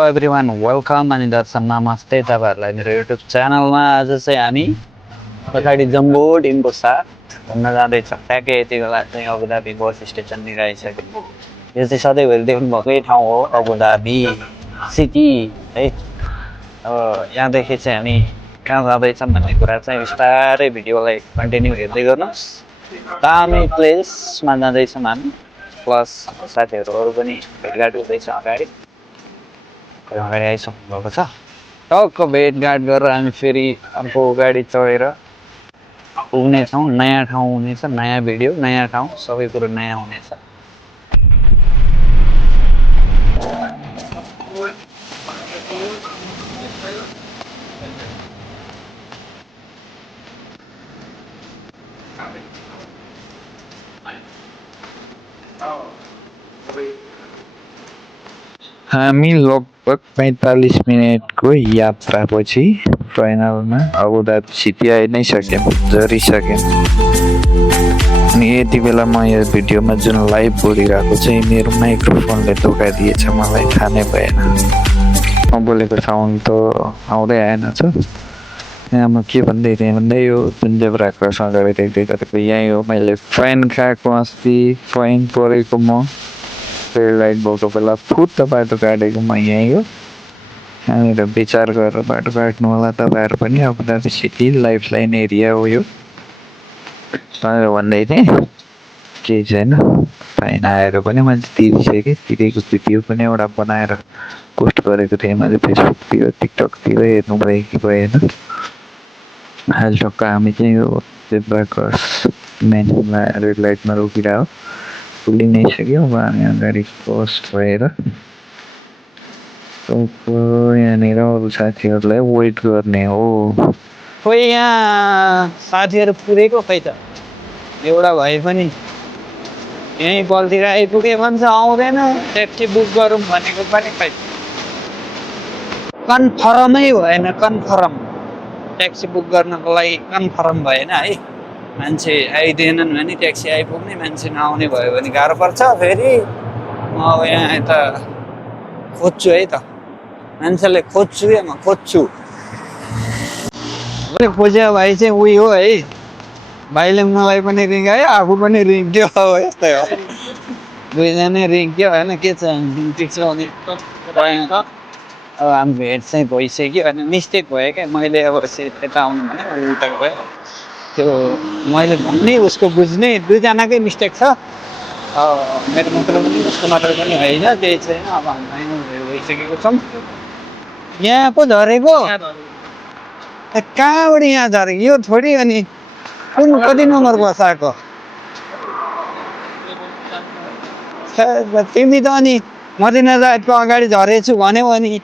Hello everyone welcome अनि दर्शन नमस्ते तपाईँहरूलाई मेरो युट्युब च्यानलमा। आज चाहिँ हामी पछाडि जम्बो टिमको साथ घुम्न जाँदैछ। ट्याक्कै यति बेला चाहिँ अबुधाबी बस स्टेसननिर आइसक्यो। यो चाहिँ सधैँभरि देख्नु भएकै ठाउँ हो, अबुधाबी सिटी है। अब यहाँदेखि चाहिँ हामी कहाँ जाँदैछौँ भन्ने कुरा चाहिँ बिस्तारै भिडियोलाई कन्टिन्यू हेर्दै गर्नुहोस्। दामी प्लेसमा जाँदैछौँ हामी, प्लस साथीहरू पनि भेटघाट हुँदैछ। अगाडि आइसक्नु भएको छ। टक्क भेटघाट गरेर हामी फेरि अर्को गाडी चढेर पुग्नेछौँ। नयाँ ठाउँ हुनेछ, नयाँ भिडियो, नयाँ ठाउँ, सबै कुरो नयाँ हुनेछ। हामी लगभग 45 मिनटको यात्रापछि फाइनलमा अबुधाबी सिटी आइ नै सक्यौँ, झरिसक्यौँ। अनि यति बेला म यो भिडियोमा जुन लाइभ बोलिरहेको चाहिँ मेरो माइक्रोफोनले धोका दिएछ, मलाई थाहा नै भएन। म बोलेको साउन्ड त आउँदै आएन छ। यहाँ म के भन्दै थिएँ भन्दा यो जुन जेब्रा क्रस अगाडि देख्दै गरेको यहीँ हो। मैले फाइन खाएको अस्ति, फाइन परेको म रेड लाइट भएको बेला फुट्ट बाटो काटेको म यहीँ हो। यहाँनिर विचार गरेर बाटो काट्नु होला तपाईँहरू पनि। Abu Dhabi city life line area हो यो भनेर भन्दै थिएँ। केही छैन, फाइन आएर पनि मैले तिरिसकेँ। तिरेको भिडियो पनि एउटा बनाएर पोस्ट गरेको थिएँ मैले फेसबुकतिर, टिकटकतिर। हेर्नु भयो कि भएन। अहिले टक्क हामी चाहिँ यो जेब्रा क्रस मेन रेड लाइटमा रोकिरहेको, पुगि नै सक्यो। अब हामी अगाडि क्रस भएर यहाँनिर अरू साथीहरूलाई वेट गर्ने हो। खोइ यहाँ साथीहरू पुगेको खै त, एउटा भए पनि यहीँ पलतिर आइपुगे भन्छ आउँदैन। ट्याक्सी बुक गरौँ भनेको पनि खै कन्फर्मै भएन। कन्फर्म ट्याक्सी बुक गर्नको लागि कन्फर्म भएन है। मान्छे आइदिएनन् भने ट्याक्सी आइपुग्ने, मान्छे नआउने भयो भने गाह्रो पर्छ। फेरि म अब यहाँ यता खोज्छु है त, मान्छेलाई खोज्छु या म खोज्छु। खोज्यो भाइ चाहिँ उही हो है, भाइले मलाई पनि रिङ्गायो, आफू पनि रिङ्ग्यो। अब यस्तै हो, दुईजना रिङ्ग्यो होइन। के छ ठिक छ भने अब हामी भेट चाहिँ भइसक्यो होइन। मिस्टेक भयो क्या, मैले अब यता आउनु भने उल्टा गयो। त्यो मैले भन्ने उसको बुझ्ने दुईजनाकै मिस्टेक छ। मेरो मात्र पनि उसको मात्र पनि होइन, त्यही छैन। अब हामी भइसकेको छौँ। यहाँ पो झरेको, कहाँबाट यहाँ झरेको यो थोरै। अनि कुन कति नम्बर बसाएको तिमी त? अनि मदिना जायतको अगाडि झरेछु भन्यौ अनि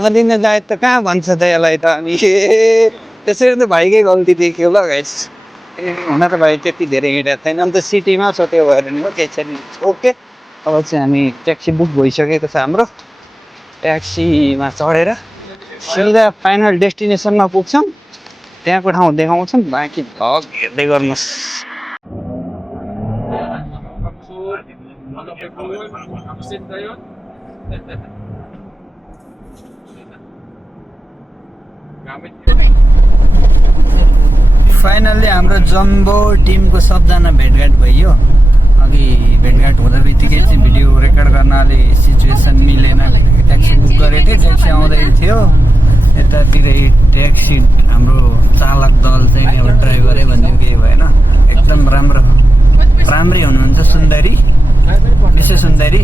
मदिना जायत त कहाँ भन्छ त यसलाई त? अनि त्यसरी त भाइकै गल्ती देखियो ल गाइस। हुन त भाइ त्यति धेरै हिँडेको छैन, अन्त सिटीमा छ, त्यो भएर नि केही छैन। ओके, अब चाहिँ हामी ट्याक्सी बुक भइसकेको छ हाम्रो। ट्याक्सीमा चढेर सिधा फाइनल डेस्टिनेसनमा पुग्छौँ। त्यहाँको ठाउँ देखाउँछौँ, बाँकी भ्लग हेर्दै गर्नुहोस्। फाइनल्ली हाम्रो जम्बो टिमको सबजना भेटघाट भयो। अघि भेटघाट हुँदा बित्तिकै चाहिँ भिडियो रेकर्ड गर्नाले सिचुएसन मिलेन। ट्याक्सी बुक गरेको थिएँ, ट्याक्सी आउँदै थियो। यतातिर ट्याक्सी हाम्रो चालक दल चाहिँ अब ड्राइभरै भनिदिउँ, केही भएन। एकदम राम्रै हुनुहुन्छ, सुन्दरी, विशेष सुन्दरी।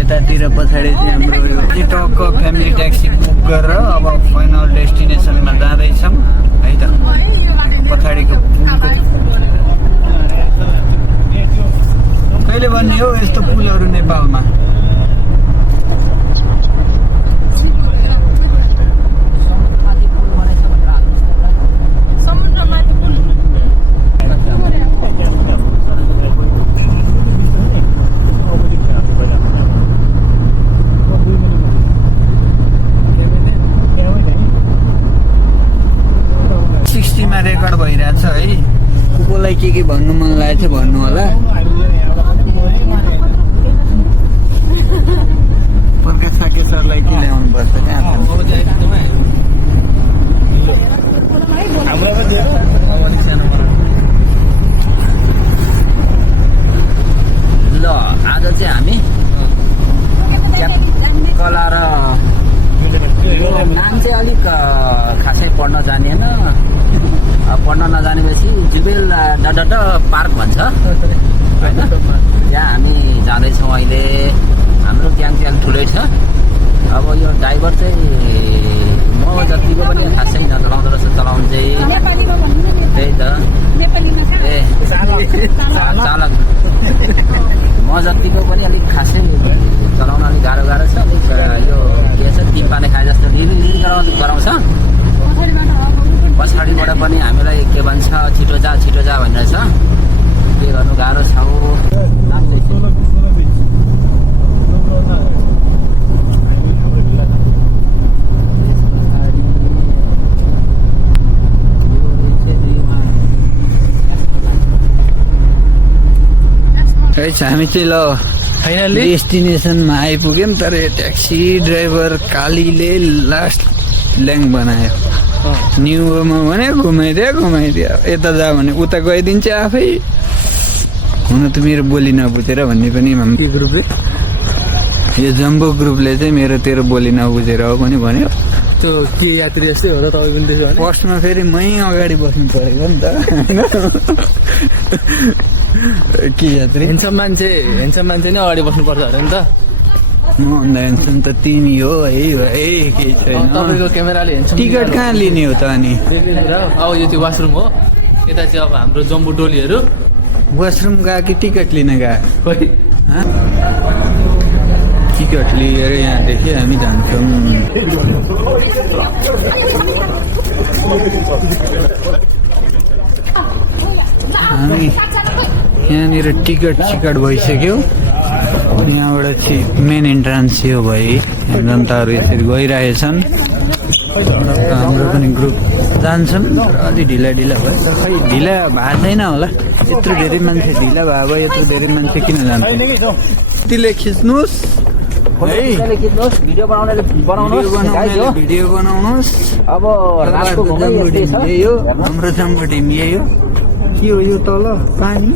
यतातिर पछाडि चाहिँ हाम्रो यो टक्क फ्यामिली ट्याक्सी बुक गरेर अब फाइनल डेस्टिनेसनमा जाँदैछौँ है त। पछाडिको कहिले भन्ने हो यस्तो पुलहरू नेपालमा? रेकर्ड भइरहेछ है। कसलाई के भन्नु मन लागेको छ भन्नु होला। पर्छ क्या ल आज चाहिँ हामी कला र नाम चाहिँ अलिक खासै पढ्न जानिएन पढ्न नजानेपछि जुबेल डट पार्क भन्छ होइन त्यहाँ हामी जाँदैछौँ अहिले हाम्रो ग्याङ चाहिँ अलिक ठुलै छ अब यो ड्राइभर चाहिँ म जतिको पनि खासै नचलाउँदो रहेछ चलाउनु चाहिँ त्यही त ए चालक म जतिको पनि अलिक खासै चलाउन अलिक गाह्रो छ अलिक यो के छ टिप्पाने खाए जस्तो लिली गराउँछ पछाडिबाट पनि हामीलाई के भन्छ छिटो जा भनिरहेछ के गर्नु गाह्रो छ हामी चाहिँ ल फाइनली डेस्टिनेसनमा आइपुग्यौँ तर ट्याक्सी ड्राइभर कालीले लास्ट ल्याङ बनायो न्युमा भने घुमाइदियो यता जा भने उता गइदिन्छ आफै हुन त मेरो बोली नबुझेर भन्ने पनि के ग्रुपले यो जम्बो ग्रुपले चाहिँ मेरो तेरो बोली नबुझेर हो पनि भन्यो त्यो के यात्री जस्तै हो र तपाईँ पनि त्यसो भने फर्स्टमा फेरि मै अगाडि बस्नु परेको नि त के यात्री हेन्सम मान्छे नै अगाडि बस्नुपर्छ अरे नि त मभन्दा हेन्सम त तिमी हो है केही छैन तपाईँको क्यामेराले हेन्सम टिकट कहाँ लिने हो त अनि अब यो चाहिँ वासरुम हो यता चाहिँ अब हाम्रो जम्बू टोलीहरू वासरुम गयो कि टिकट लिन गयो खोइ टिकट लिएर यहाँदेखि हामी जान्छौँ हामी यहाँनिर टिकट भइसक्यो यहाँबाट चाहिँ मेन इन्ट्रान्स यो भई जनताहरू यसरी गइरहेछन् हाम्रो पनि ग्रुप जान्छन् तर अलि ढिला भएछ खै ढिला भएको छैन होला यत्रो धेरै मान्छे ढिला भयो यत्रो धेरै मान्छे किन जान्छ त्यसले खिच्नुहोस् भिडियो बनाउनुहोस् अब यही हो हाम्रो जम्बो टिम यही हो के हो यो तल पानी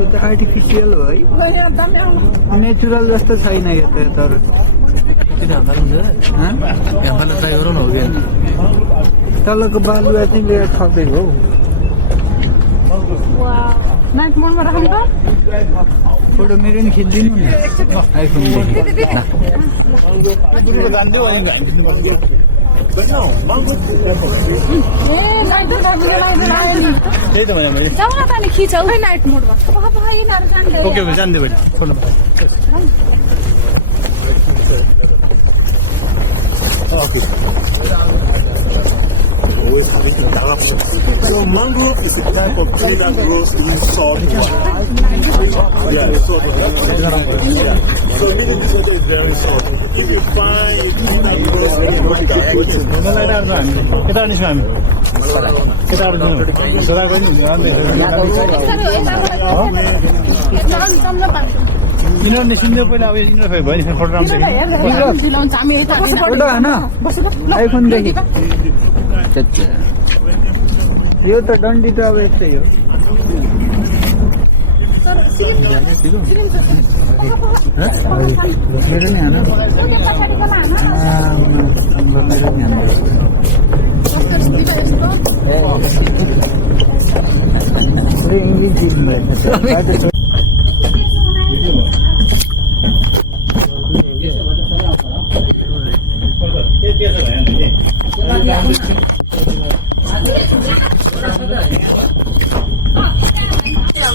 यो त आर्टिफिसियल हो है नेचुरल जस्तो छैन यो त तर तलको बालुवा चाहिँ लिएर ठपेको हौ फोटो मेरो नि खिचिदिनु नि आइफोनदेखि ओके जान्दै बढी So mangrove is a type of tree that grows in salt water. Yeah, it's salt water. So meaning this water is very salt. If you find a tree that grows in water, यिनीहरूले सुन्दै पहिला अब यिनीहरू भयो नि photo राम्रो photo हान आइफोनदेखि यो त डन्डी त अब यस्तै हो मेरो नि हान इङ्ग्लिस जित्नु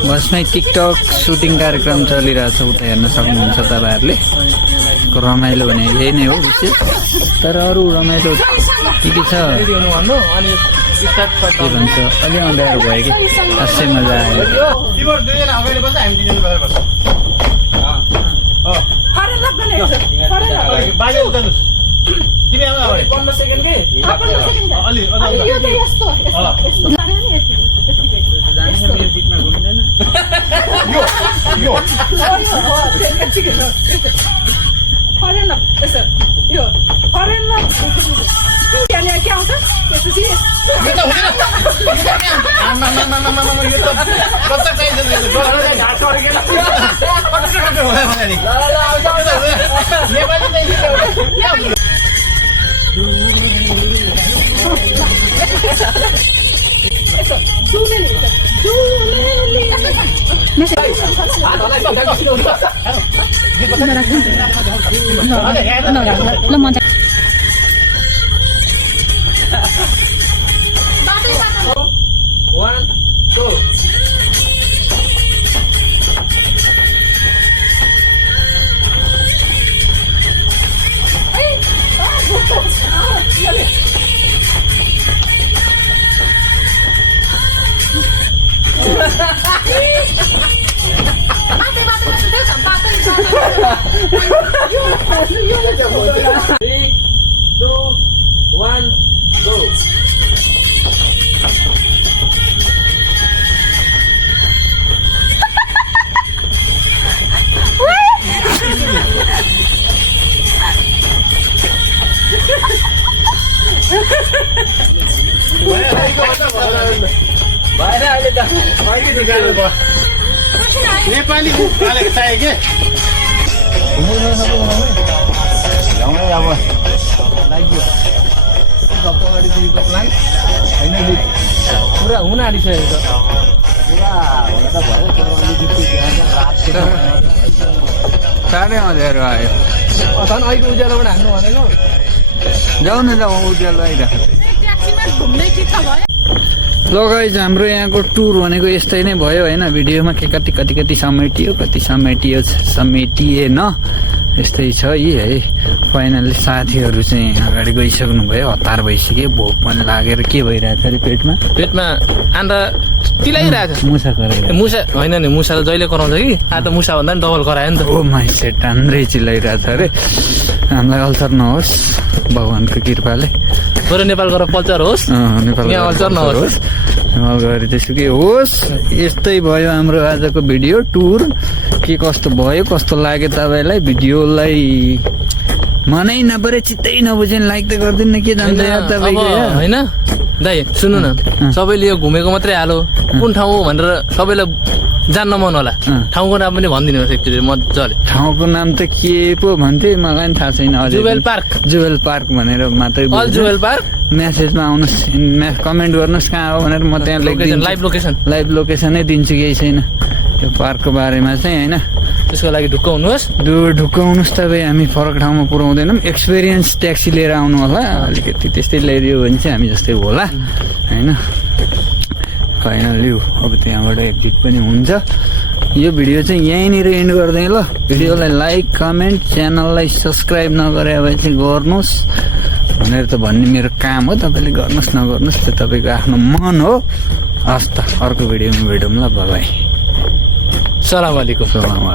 बसमै टिकटक सुटिङ कार्यक्रम चलिरहेछ उता हेर्न सक्नुहुन्छ तपाईँहरूले रमाइलो भने यही नै हो विशेष तर अरू रमाइलो के छ के भन्छ अलि अँध्यारो भयो कि खासै मजा आयो यो नेपाली अलिक चाहियो के पुरा हुन आँटिसकेको साह्रै अँध्यारो आयो झन् अहिले उज्यालोबाट हान्नु भनेको जाऊ न जाऊ उज्यालो आइरहेको ल गाइज हाम्रो यहाँको टुर भनेको यस्तै नै भयो होइन भिडियोमा के कति समेटियो कति समेटिएन यस्तै छ यी है फाइनल्ली साथीहरू चाहिँ अगाडि गइसक्नु भयो हतार भइसक्यो भोक पनि लागेर के भइरहेछ अरे पेटमा आन्दा तिलाइरहेको छ मुसा गरेर मुसा होइन नि मुसा त जहिले कराउँछ कि आ त मुसा भन्दा पनि डबल करायो नि त ओ माइ सेट राम्रै चिल्लाइरहेछ अरे हामीलाई अल्छर नहोस् भगवान्को कृपाले बरु नेपाल गएर पल्चर होस् नेपाल यहाँ अल्छर नहोस् नेपाल गएर त्यसुकै होस् यस्तै भयो हाम्रो आजको भिडियो टुर के कस्तो भयो कस्तो लाग्यो तपाईँलाई भिडियोलाई मनै नपरे चित्तै नबुझेन लाइक त गरिदिनु के जान्छ यार तपाईँको यार होइन दाइ सुन्नु न सबैले यो घुमेको मात्रै हालो कुन ठाउँ हो भनेर सबैलाई जान्न मन होला ठाउँको नाम पनि भनिदिनु होस् एकचोटि मजाले ठाउँको नाम त के पो भन्थे मलाई पनि थाहा छैन जुवेल पार्क भनेर मात्रै अल जुवेल पार्क म्यासेजमा आउनुहोस् कमेन्ट गर्नुहोस् कहाँ हो भनेर म त्यहाँ लेखिदिन्छु लाइभ लोकेसनै दिन्छु केही छैन त्यो पार्कको बारेमा चाहिँ होइन त्यसको लागि ढुक्क हुनुहोस् ढुक्क हुनुहोस् तपाईँ हामी फरक ठाउँमा पुऱ्याउँदैनौँ एक्सपिरियन्स ट्याक्सी लिएर आउनु होला अलिकति त्यस्तै ल्याइदियो भने चाहिँ हामी जस्तै होला होइन फाइनली अब त्यहाँबाट एक्जिट पनि हुन्छ यो भिडियो चाहिँ यहीँनिर एन्ड गर्दै ल भिडियोलाई लाइक कमेन्ट च्यानललाई सब्सक्राइब नगरे भए चाहिँ गर्नुहोस् भनेर त भन्ने मेरो काम हो तपाईँले गर्नुहोस् नगर्नुहोस् त्यो तपाईँको आफ्नो मन हो हस् त अर्को भिडियोमा भेटौँ ल बाई सलाम अलैकुम